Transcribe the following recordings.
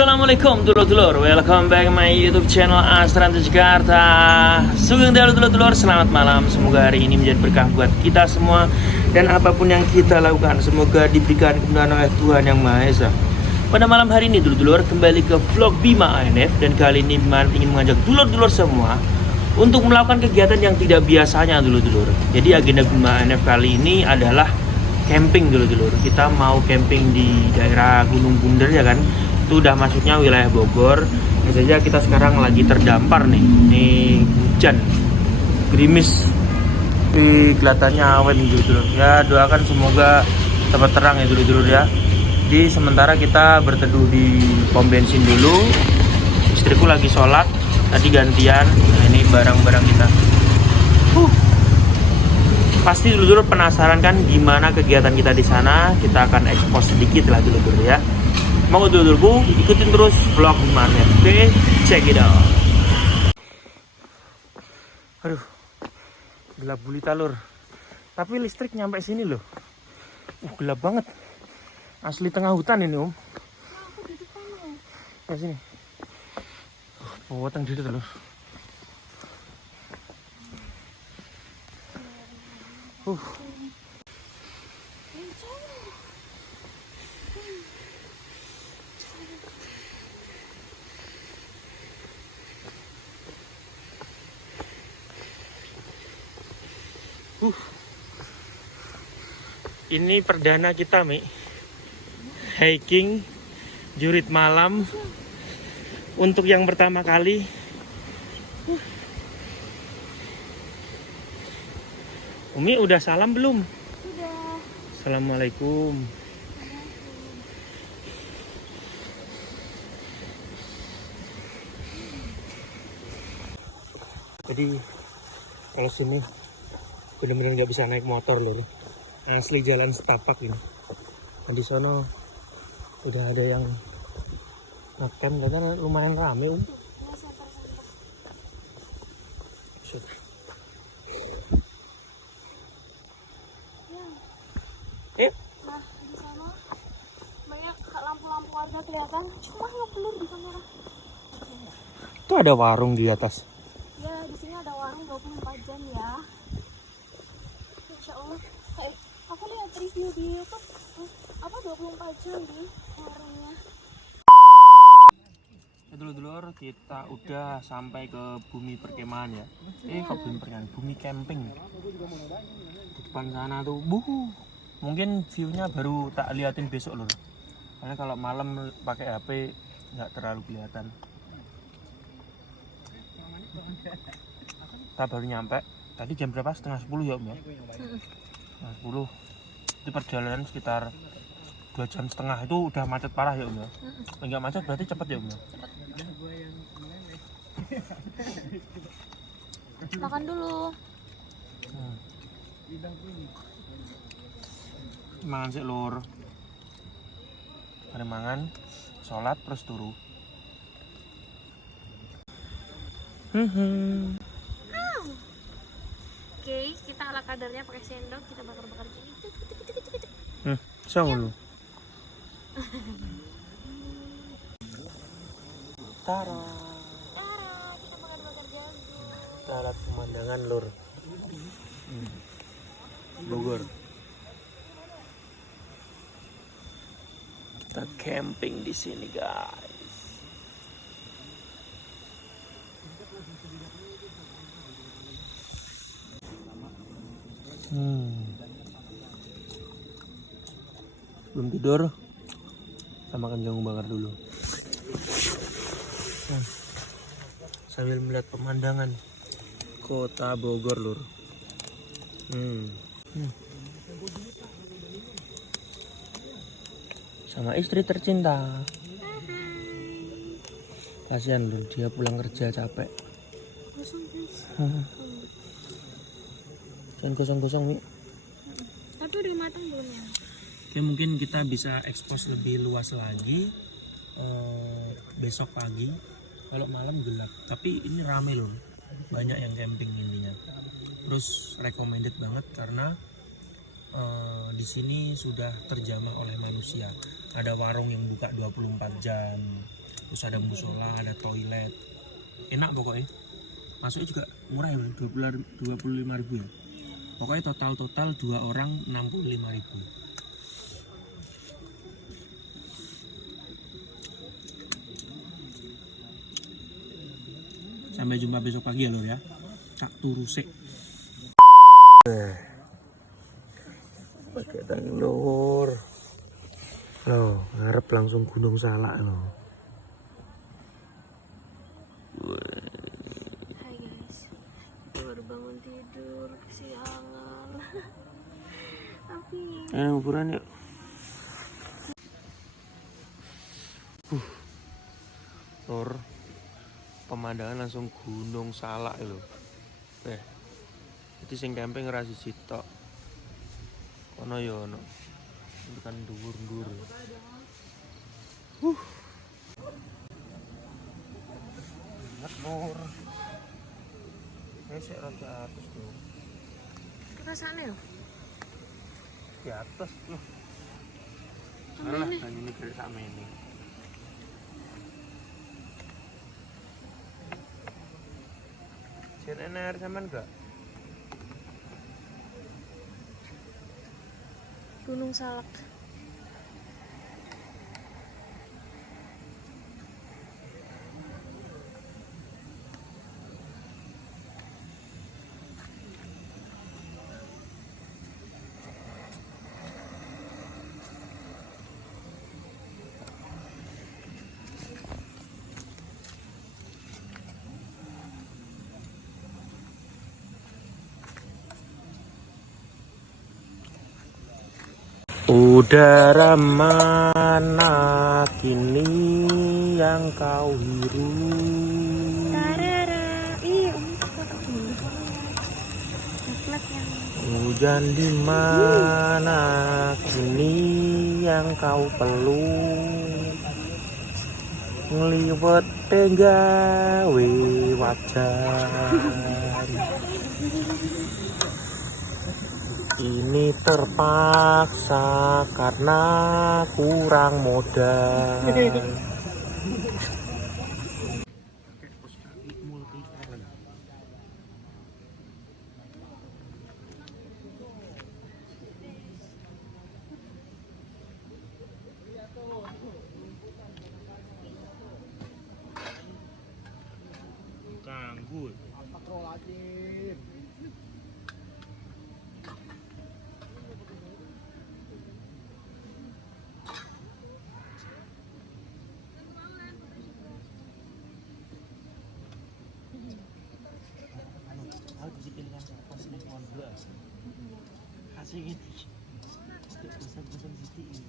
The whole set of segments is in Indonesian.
Assalamualaikum dulur-dulur, welcome back my YouTube channel Astranto Jakarta. Sugeng dalu dulur-dulur, selamat malam. Semoga hari ini menjadi berkah buat kita semua dan apapun yang kita lakukan semoga diberikan kemudahan oleh Tuhan Yang Maha Esa. Pada malam hari ini dulur-dulur kembali ke vlog Bima ANF, dan kali ini Bima ingin mengajak dulur-dulur semua untuk melakukan kegiatan yang tidak biasanya dulur-dulur. Jadi agenda Bima ANF kali ini adalah camping dulur-dulur. Kita mau camping di daerah Gunung Bunder ya kan. Itu udah masuknya wilayah Bogor. Ya saja kita sekarang lagi terdampar nih. Nih hujan, gerimis, kelihatannya awan dulur-dulur. Ya doakan semoga tempat terang ya dulur-dulur ya. Jadi sementara kita berteduh di pom bensin dulu. Istriku lagi sholat, tadi gantian. Nah, ini barang-barang kita. Pasti dulur-dulur penasaran kan gimana kegiatan kita di sana. Kita akan expose sedikit lah dulur-dulur ya. Mau dulurku ikutin terus vlog Bima ANF. Oke, check it out. Aduh, gelap gulita lur. Tapi listrik nyampe sini loh. Gelap banget. Asli tengah hutan ini om. Ke sini. Powotang di situ lur. Ini perdana kita Mi, hiking jurit malam untuk yang pertama kali. Umi udah salam belum? Sudah. Assalamualaikum. Jadi kalau sini bener-bener nggak bisa naik motor loh. Asli jalan setapak ini. Nah, di sana udah ada yang makan, katanya lumayan rame. Nah, di sana banyak lampu-lampu warga kelihatan, cuma nggak blur di kamera. Itu ada warung di atas. Ya, di sini ada warung 24 jam ya. Insya Allah. Aku lihat review di YouTube, apa 24 jam di warungnya. Dulur-dulur, kita udah sampai ke bumi perkemahan ya. Ke bumi perkemahan, bumi camping. Di depan sana tuh, mungkin view-nya baru tak liatin besok lur. Karena kalau malam pakai HP nggak terlalu kelihatan. Kita baru nyampe. Tadi jam berapa? Setengah 10 ya om ya? Setengah 10. Itu perjalanan sekitar 2,5 jam itu udah macet parah ya om ya? Enggak macet berarti cepet ya om ya? Makan dulu. Mangan sih lur. Mari mangan, sholat terus turu. Oke, kita ala kadarnya pakai sendok, kita bakar-bakar gini. Sama lu. Tara. Kita bakar-bakar jagung. Kita lihat pemandangan lur. Bogor. Kita camping di sini guys. Belum tidur, kita makan jagung bakar dulu. Sambil melihat pemandangan kota Bogor lur. Sama istri tercinta. Kasihan lur, dia pulang kerja capek. Jangan gosong-gosong Mi. Satu udah matang belum ya? Oke, mungkin kita bisa expose lebih luas lagi besok pagi. Kalau malam gelap, tapi ini rame loh, banyak yang camping intinya. Terus recommended banget karena di sini sudah terjamah oleh manusia. Ada warung yang buka 24 jam, Terus ada musola, ada toilet. Enak pokoknya. Masuknya juga murah ya, 25.000 ya. Pokoknya total 2 orang 65.000. Sampai jumpa besok pagi ya lor ya. Tak turu sik. Pakai tangan lor. Loh, ngarep langsung Gunung Salak loh. Hai guys, kita baru bangun tidur, kesiangan. Tapi Nguburan yuk. Lor, pemandangan langsung Gunung Salak loh. Itu sing camping rasi sitok. Ono yo ono. Itu kan dhuwur-dhuwur. Banget lor. Sik rada atas tuh. kita sana yuk. Di atas loh. Alah, kan ini gerak sama ini. Sirene air sampean enggak? Gunung Salak. Udara mana kini yang kau hiru? Tarara. Ih, foto dulu. Refleks yang Hujan di mana kini yang kau peluk? Ngliwet gawe wajan. Ini terpaksa karena kurang modal. Ganggu. Asik ini. Besar-besar siti ini.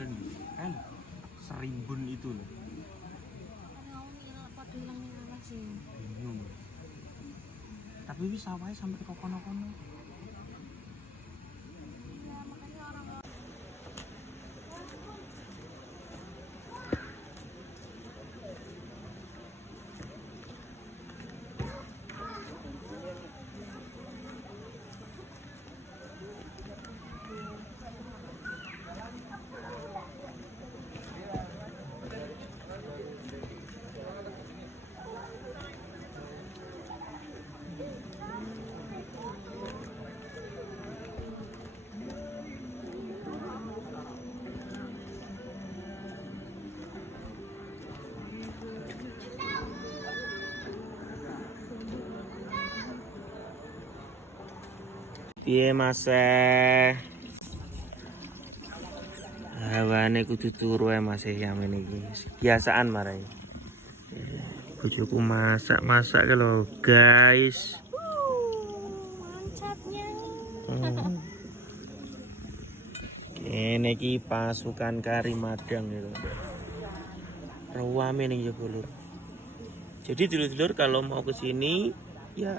Dan kan serimbun itu loh. Bingung. Tapi wis sawahnya sampai ke kono-kono. Piye Mas? Hawane kudu turu ae Mas yamen iki. Biasaan marai. Bojoku masak-masak ke lho, guys. Ini ki pasukan kari madang itu. Rawame nih ya Lur. Jadi dulur-dulur kalau mau ke sini ya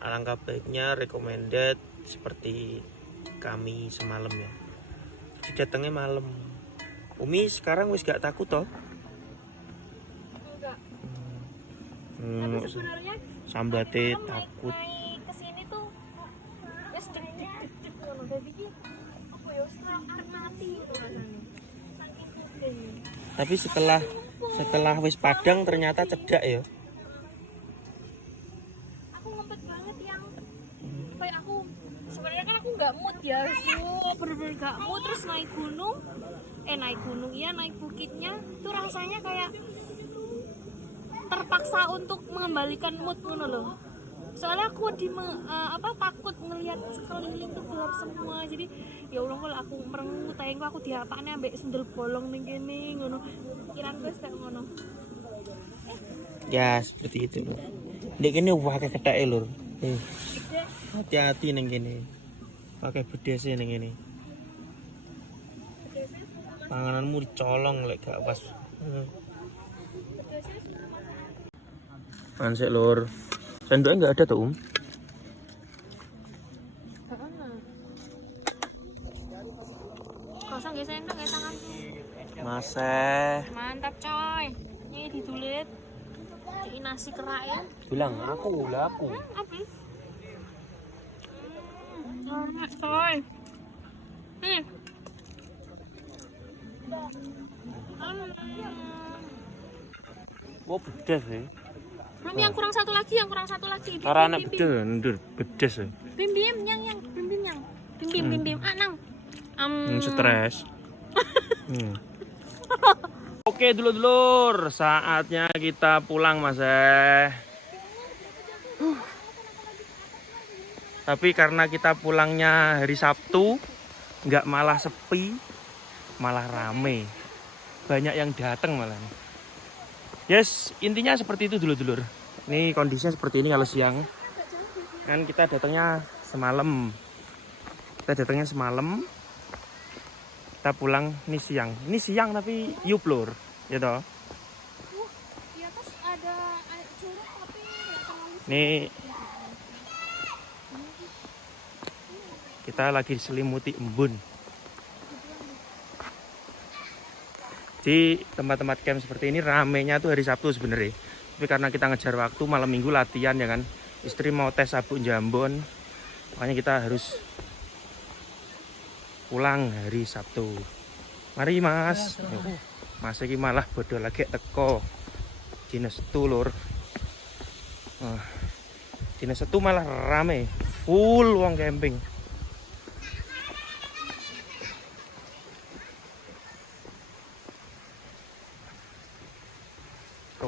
alangkah baiknya recommended seperti kami semalam ya. Jadi datangnya malam. Umi sekarang wis gak takut toh? Enggak. Hmm, Tapi sebenarnya sambate naik takut. ke sini tuh wis dik ngono dadi ki apa ya wis arep mati rasane. Saking pusing. Tapi setelah wis padang ternyata cedak ya. Aku ngempet banget yang kayak aku sebenarnya kan aku nggak mood ya, bener-bener nggak mood. Terus naik gunung ya, naik bukitnya tuh rasanya kayak terpaksa untuk mengembalikan mood ngono loh. Soalnya aku takut ngelihat sekeliling tuh gelap semua. Jadi ya Allah kalau aku merengut tayang aku diapakne ambek sendel bolong ning kene ngono. Pikiran gue kayak ngono. Ya seperti itu Lur. Ndek kene wae ketheke Lur. Gede. Hati-hati ning kene. Pakai bedese ning kene. Pangananmu dicolong lek gak pas. Ansek Lur. Sendoknya nggak ada tuh Kosong ya sendok ya tanganku. Maseh. Mantap coy. Ini ditulit. Ini nasi kerak ya. Bilang aku. Apa? Enak coy. Oh pedes sih. Belum yang kurang satu lagi. Bim, Karena bim, bim. pedes ya. Bim yang. Bim. Nang. Stres. Oke dulur-dulur, saatnya kita pulang Mas. Tapi karena kita pulangnya hari Sabtu, nggak malah sepi, malah rame. Banyak yang datang malah. Yes, intinya seperti itu dulur-dulur. Ini kondisinya seperti ini kalau siang. Kan kita datangnya semalam. Kita pulang ini siang. Ini siang tapi yup Lur, ya toh. Di atas ada air curug tapi nggak terlalu. Nih kita lagi diselimuti embun. Di tempat-tempat camp seperti ini ramenya tuh hari Sabtu sebenarnya. Tapi karena kita ngejar waktu malam minggu latihan ya kan. Istri mau tes sabuk jambon. Makanya kita harus pulang hari Sabtu. Mari Mas. Mas iki malah bodoh lagi teko. Dina Setu Lur. Dina Setu malah rame. Full wong camping.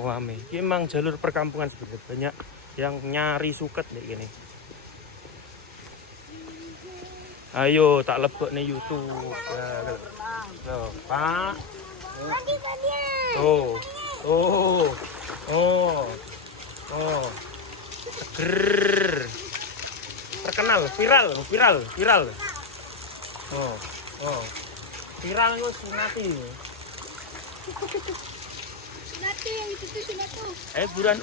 Rame. Ini emang jalur perkampungan sebenarnya, banyak yang nyari suket nih gini. Ayo tak lebok nih YouTube. Tuh, Pak. Seger. Terkenal, viral. Viral itu sunati. Sunati yang itu tuh sunat tuh. Buruan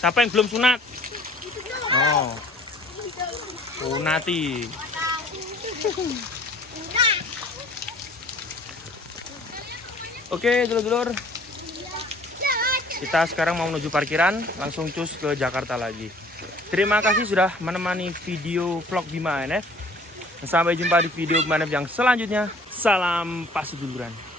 Siapa yang belum sunat? Sunati. Oke, dulur-dulur. Kita sekarang mau menuju parkiran, langsung cus ke Jakarta lagi. Terima kasih sudah menemani video vlog Bima NF. Sampai jumpa di video Bima NF yang selanjutnya. Salam pasiduluran.